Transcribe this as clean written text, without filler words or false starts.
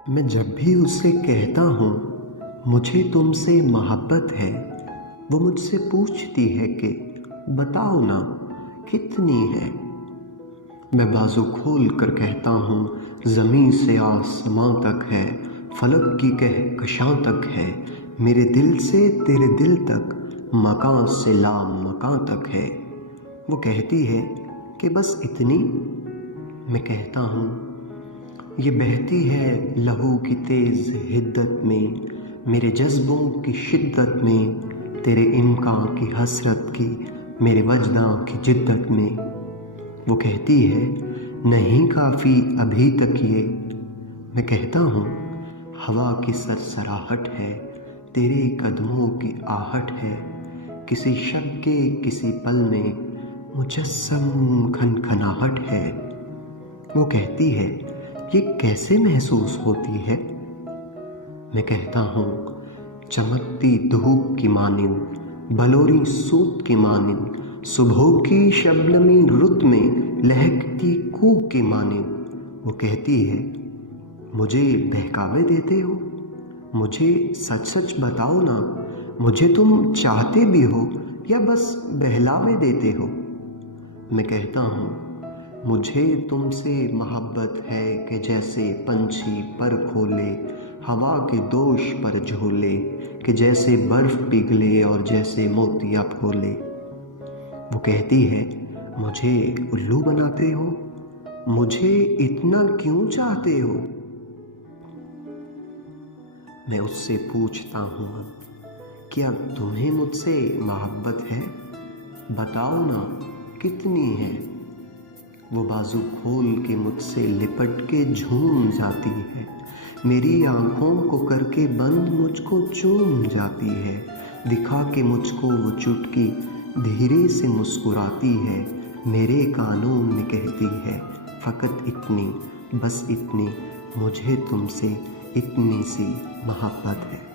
मैं जब भी उससे कहता हूँ मुझे तुमसे मोहब्बत है, वो मुझसे पूछती है कि बताओ ना कितनी है। मैं बाजू खोल कर कहता हूँ ज़मीं से आसमां तक है, फलक की कहकशां तक है, मेरे दिल से तेरे दिल तक, मकां से लामकां तक है। वो कहती है कि बस इतनी। मैं कहता हूँ ये बहती है लहू की तेज़ हिद्दत में, मेरे जज्बों की शिद्दत में, तेरे इनकार की हसरत की, मेरे वजदां की जिद्दत में। वो कहती है नहीं काफ़ी अभी तक ये। मैं कहता हूँ हवा की सरसराहट है, तेरे कदमों की आहट है, किसी शब के किसी पल में मुजस्सम खनखनाहट है। वो कहती है ये कैसे महसूस होती है। मैं कहता हूँ चमकती धूप की मानिंद, बलोरी सूत की मानिंद, सुबह की शबनमी रुत में लहकती कूक की मानिंद। वो कहती है मुझे बहकावे देते हो, मुझे सच सच बताओ ना, मुझे तुम चाहते भी हो या बस बहलावे देते हो। मैं कहता हूँ मुझे तुमसे मोहब्बत है कि जैसे पंछी पर खोले, हवा के दोष पर झोले, कि जैसे बर्फ़ पिघले और जैसे मोतिया फोले। वो कहती है मुझे उल्लू बनाते हो, मुझे इतना क्यों चाहते हो। मैं उससे पूछता हूँ क्या तुम्हें मुझसे मोहब्बत है, बताओ ना कितनी है। वो बाजू खोल के मुझसे लिपट के झूम जाती है, मेरी आँखों को करके बंद मुझको चूम जाती है, दिखा के मुझको वो चुटकी धीरे से मुस्कुराती है, मेरे कानों में कहती है फ़कत इतनी, बस इतनी, मुझे तुमसे इतनी सी मोहब्बत है।